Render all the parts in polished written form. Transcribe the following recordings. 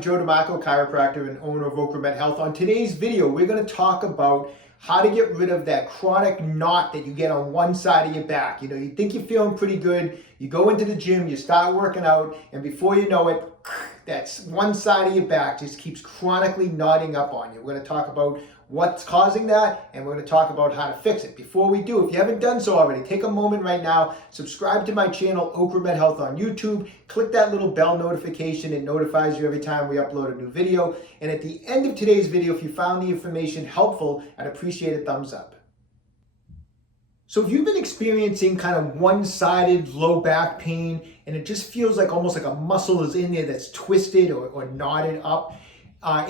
Dr. Joe DeMarco, chiropractor and owner of OcraMed Health. On today's video, we're going to talk about how to get rid of that chronic knot that you get on one side of your back. You know, you think you're feeling pretty good, you go into the gym, you start working out, and before you know it, that's one side of your back just keeps chronically knotting up on you. We're going to talk about what's causing that, and we're going to talk about how to fix it. Before we do, if you haven't done so already, take a moment right now, subscribe to my channel, OcraMed Health on YouTube, click that little bell notification. It notifies you every time we upload a new video. And at the end of today's video, if you found the information helpful, I'd appreciate a thumbs up. So if you've been experiencing kind of one-sided low back pain, and it just feels like almost like a muscle is in there that's twisted or knotted up,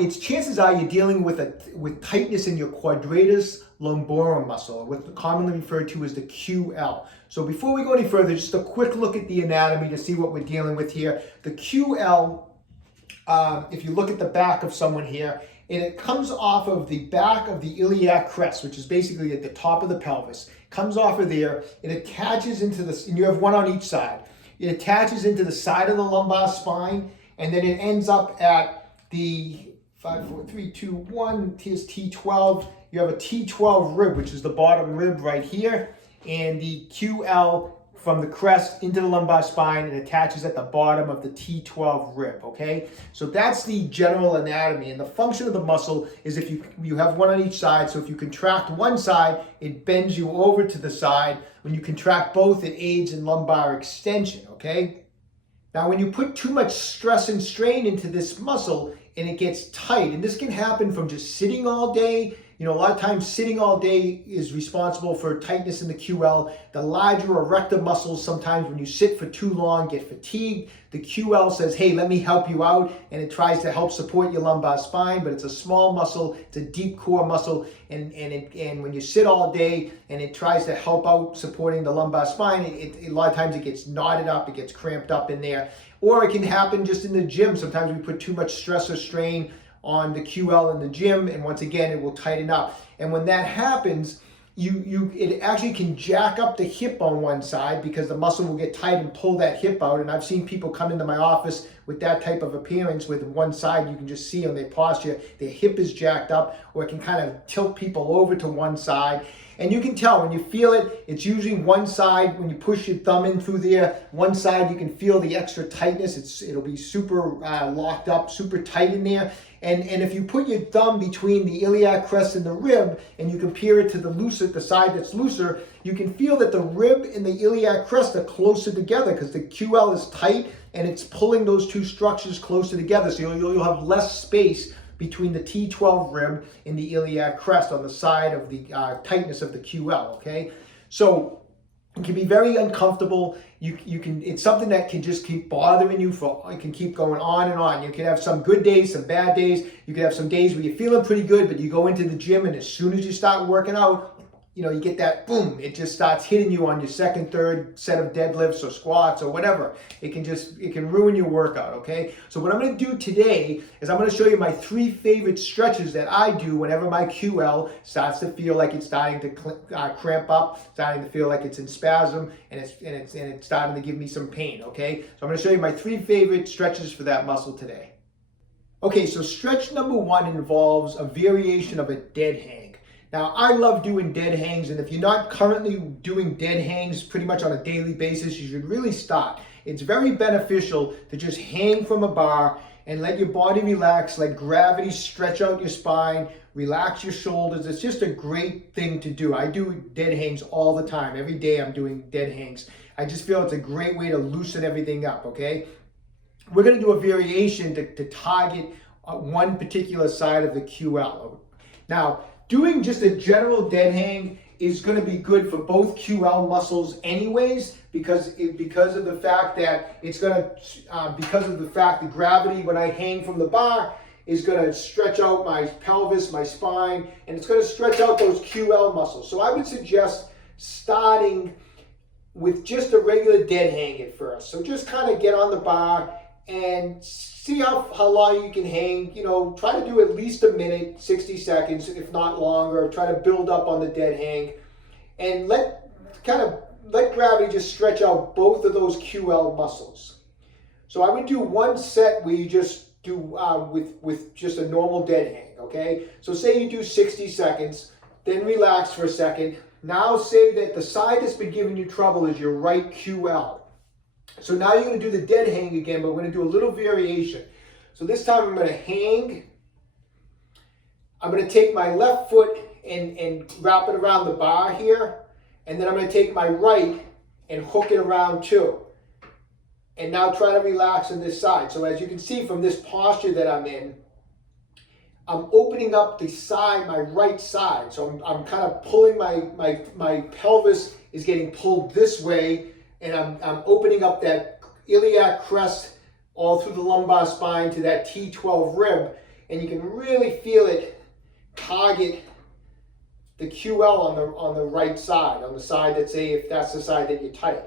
it's chances are you're dealing with tightness in your Quadratus Lumborum muscle, what's commonly referred to as the QL. So before we go any further, just a quick look at the anatomy to see what we're dealing with here. The QL, if you look at the back of someone here, and it comes off of the back of the iliac crest, which is basically at the top of the pelvis. Comes off of there, it attaches into this, and you have one on each side. It attaches into the side of the lumbar spine, and then it ends up at the 5, 4, 3, 2, 1, here's T12. You have a T12 rib, which is the bottom rib right here, and the QL from the crest into the lumbar spine and attaches at the bottom of the T12 rib, okay? So that's the general anatomy, and the function of the muscle is if you have one on each side, so if you contract one side, it bends you over to the side. When you contract both, it aids in lumbar extension, okay? Now, when you put too much stress and strain into this muscle and it gets tight, and this can happen from just sitting all day. You know, a lot of times sitting all day is responsible for tightness in the QL. The larger erector muscles, sometimes when you sit for too long, get fatigued. The QL says, hey, let me help you out, and it tries to help support your lumbar spine, but it's a small muscle, it's a deep core muscle, and when you sit all day and it tries to help out supporting the lumbar spine, a lot of times it gets knotted up, it gets cramped up in there. Or it can happen just in the gym. Sometimes we put too much stress or strain on the QL in the gym, and once again it will tighten up. And when that happens, it actually can jack up the hip on one side because the muscle will get tight and pull that hip out. And I've seen people come into my office with that type of appearance, with one side you can just see on their posture, their hip is jacked up, or it can kind of tilt people over to one side. And you can tell when you feel it, it's usually one side. When you push your thumb in through there, one side you can feel the extra tightness. It'll be super locked up, super tight in there. And if you put your thumb between the iliac crest and the rib, and you compare it to the side that's looser, you can feel that the rib and the iliac crest are closer together because the QL is tight and it's pulling those two structures closer together. So you'll have less space between the T12 rib and the iliac crest on the side of the tightness of the QL, okay? So it can be very uncomfortable. It's something that can just keep bothering you it can keep going on and on. You can have some good days, some bad days. You can have some days where you're feeling pretty good, but you go into the gym and as soon as you start working out, you know, you get that boom, it just starts hitting you on your second, third set of deadlifts or squats or whatever. It can ruin your workout, okay? So what I'm gonna do today is I'm gonna show you my 3 favorite stretches that I do whenever my QL starts to feel like it's starting to cramp up, starting to feel like it's in spasm, and it's starting to give me some pain, okay? So I'm gonna show you my 3 favorite stretches for that muscle today. Okay, so stretch number 1 involves a variation of a dead hang. Now, I love doing dead hangs, and if you're not currently doing dead hangs pretty much on a daily basis, you should really start. It's very beneficial to just hang from a bar and let your body relax, let gravity stretch out your spine, relax your shoulders. It's just a great thing to do. I do dead hangs all the time. Every day I'm doing dead hangs. I just feel it's a great way to loosen everything up, okay? We're gonna do a variation to target one particular side of the QL. Now, doing just a general dead hang is going to be good for both QL muscles anyways, because of the fact that the gravity when I hang from the bar is going to stretch out my pelvis, my spine, and it's going to stretch out those QL muscles. So I would suggest starting with just a regular dead hang at first. So just kind of get on the bar and see how long you can hang. You know, try to do at least a minute, 60 seconds, if not longer. Try to build up on the dead hang, and let gravity just stretch out both of those QL muscles. So I would do one set where you just do with just a normal dead hang, okay? So say you do 60 seconds, then relax for a second. Now say that the side that's been giving you trouble is your right QL. So now you're going to do the dead hang again, but we're going to do a little variation. So this time I'm going to hang. I'm going to take my left foot and wrap it around the bar here. And then I'm going to take my right and hook it around too. And now try to relax on this side. So as you can see from this posture that I'm in, I'm opening up the side, my right side. So I'm kind of pulling my pelvis is getting pulled this way, and I'm opening up that iliac crest all through the lumbar spine to that T12 rib, and you can really feel it target the QL on the right side, on the side that, say, if that's the side that you're tight.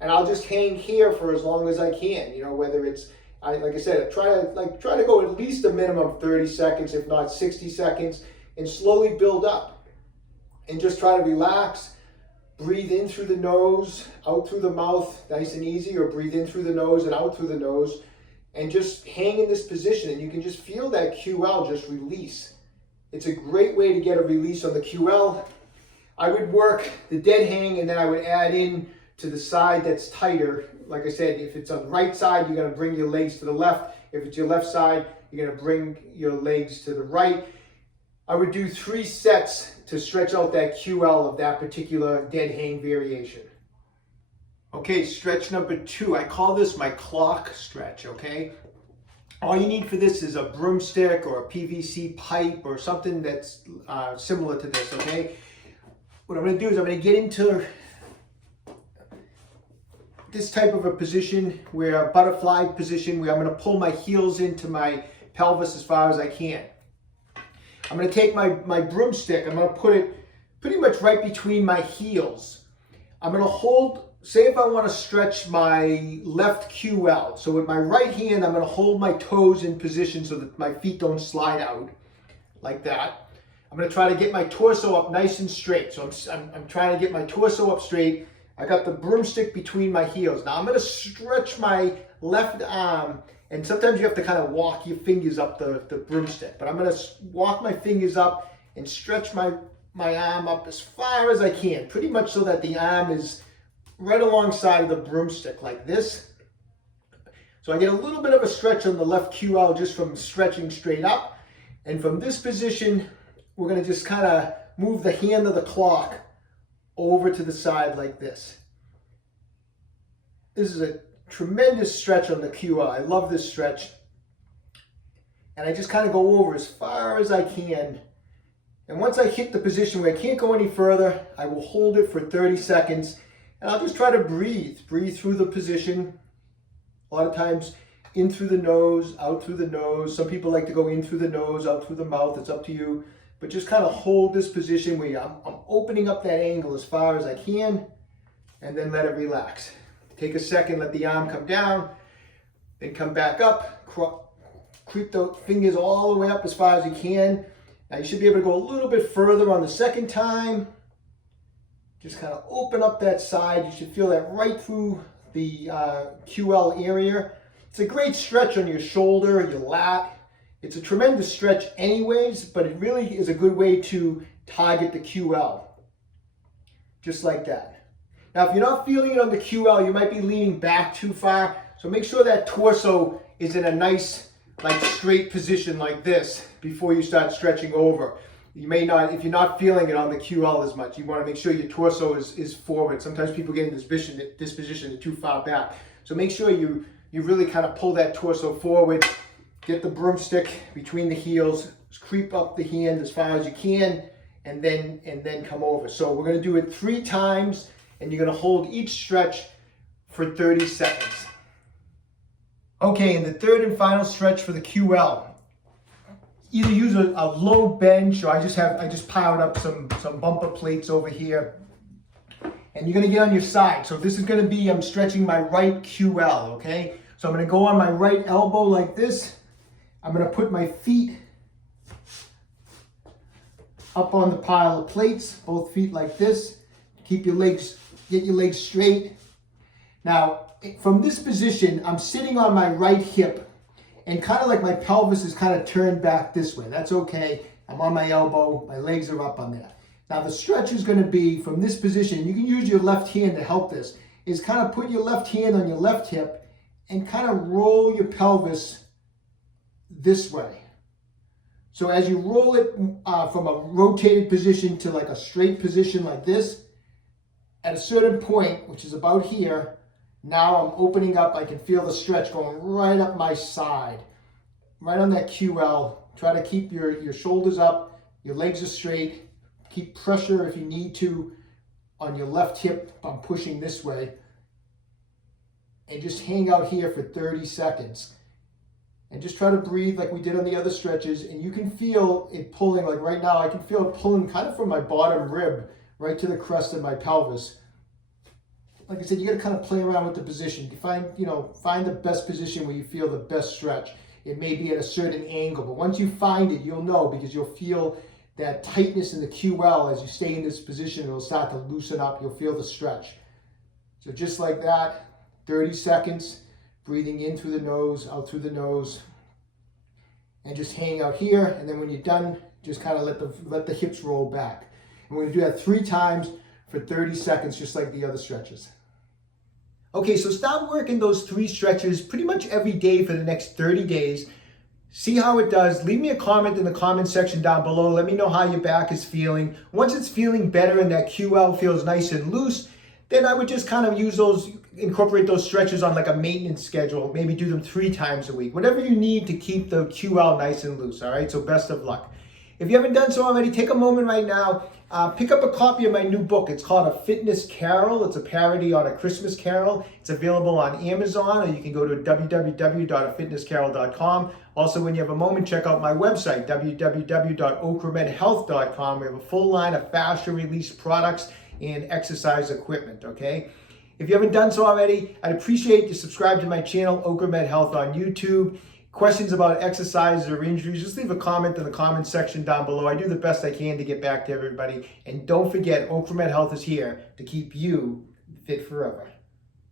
And I'll just hang here for as long as I can, you know, whether it's, like I said, try to go at least a minimum of 30 seconds, if not 60 seconds, and slowly build up. And just try to relax, breathe in through the nose, out through the mouth, nice and easy, or breathe in through the nose and out through the nose, and just hang in this position, and you can just feel that QL just release. It's a great way to get a release on the QL. I would work the dead hang, and then I would add in to the side that's tighter. Like I said, if it's on the right side, you're going to bring your legs to the left. If it's your left side, you're going to bring your legs to the right. I would do 3 sets to stretch out that QL of that particular dead hang variation. Okay, stretch number 2. I call this my clock stretch, okay? All you need for this is a broomstick or a PVC pipe or something that's similar to this, okay? What I'm going to do is I'm going to get into this type of a position, where a butterfly position, where I'm going to pull my heels into my pelvis as far as I can. I'm going to take my broomstick, I'm going to put it pretty much right between my heels. I'm going to hold, say if I want to stretch my left QL, so with my right hand I'm going to hold my toes in position so that my feet don't slide out like that. I'm going to try to get my torso up nice and straight. So I'm trying to get my torso up straight. I got the broomstick between my heels. Now I'm going to stretch my left arm, and sometimes you have to kind of walk your fingers up the broomstick, but I'm going to walk my fingers up and stretch my arm up as far as I can, pretty much so that the arm is right alongside of the broomstick like this. So I get a little bit of a stretch on the left QL just from stretching straight up. And from this position, we're going to just kind of move the hand of the clock over to the side like this. This is a tremendous stretch on the QL. I love this stretch. And I just kind of go over as far as I can. And once I hit the position where I can't go any further, I will hold it for 30 seconds. And I'll just try to breathe through the position. A lot of times in through the nose, out through the nose. Some people like to go in through the nose, out through the mouth. It's up to you. But just kind of hold this position where I'm opening up that angle as far as I can, and then let it relax. Take a second, let the arm come down, then come back up, creep the fingers all the way up as far as you can. Now you should be able to go a little bit further on the second time. Just kind of open up that side. You should feel that right through the QL area. It's a great stretch on your shoulder, your lat. It's a tremendous stretch anyways, but it really is a good way to target the QL. Just like that. Now, if you're not feeling it on the QL, you might be leaning back too far. So make sure that torso is in a nice, like, straight position like this before you start stretching over. You may not, if you're not feeling it on the QL as much, you want to make sure your torso is forward. Sometimes people get in this position, they're too far back. So make sure you really kind of pull that torso forward. Get the broomstick between the heels, creep up the hand as far as you can, and then come over. So we're going to do it 3 times, and you're going to hold each stretch for 30 seconds. Okay, and the third and final stretch for the QL. Either use a low bench, or I just piled up some bumper plates over here. And you're going to get on your side. So this is going to be, I'm stretching my right QL, okay? So I'm going to go on my right elbow like this. I'm going to put my feet up on the pile of plates, both feet like this. Keep your legs, get your legs straight. Now, from this position, I'm sitting on my right hip, and kind of like my pelvis is kind of turned back this way. That's okay. I'm on my elbow, my legs are up on there. Now the stretch is going to be from this position. You can use your left hand to help this. Is kind of put your left hand on your left hip and kind of roll your pelvis this way. So as you roll it from a rotated position to like a straight position like this, at a certain point, which is about here, now I'm opening up. I can feel the stretch going right up my side, right on that QL. Try to keep your shoulders up, your legs are straight. Keep pressure if you need to on your left hip. I'm pushing this way. And just hang out here for 30 seconds. And just try to breathe like we did on the other stretches. And you can feel it pulling, like right now, I can feel it pulling kind of from my bottom rib right to the crest of my pelvis. Like I said, you got to kind of play around with the position. Find the best position where you feel the best stretch. It may be at a certain angle, but once you find it, you'll know, because you'll feel that tightness in the QL as you stay in this position. It'll start to loosen up. You'll feel the stretch. So just like that, 30 seconds, breathing in through the nose, out through the nose, and just hang out here. And then when you're done, just kind of let the hips roll back. And we're going to do that 3 times for 30 seconds, just like the other stretches. Okay, so start working those 3 stretches pretty much every day for the next 30 days. See how it does. Leave me a comment in the comment section down below. Let me know how your back is feeling. Once it's feeling better and that QL feels nice and loose, then I would just kind of incorporate those stretches on like a maintenance schedule. Maybe do them 3 times a week. Whatever you need to keep the QL nice and loose, all right? So best of luck. If you haven't done so already, take a moment right now. Pick up a copy of my new book. It's called A Fitness Carol. It's a parody on A Christmas Carol. It's available on Amazon, or you can go to www.afitnesscarol.com. Also, when you have a moment, check out my website, www.OcraMedHealth.com. We have a full line of fascia release products and exercise equipment, okay? If you haven't done so already, I'd appreciate you subscribe to my channel, OcraMed Health on YouTube. Questions about exercises or injuries, just leave a comment in the comment section down below. I do the best I can to get back to everybody. And don't forget, OcraMed Health is here to keep you fit forever.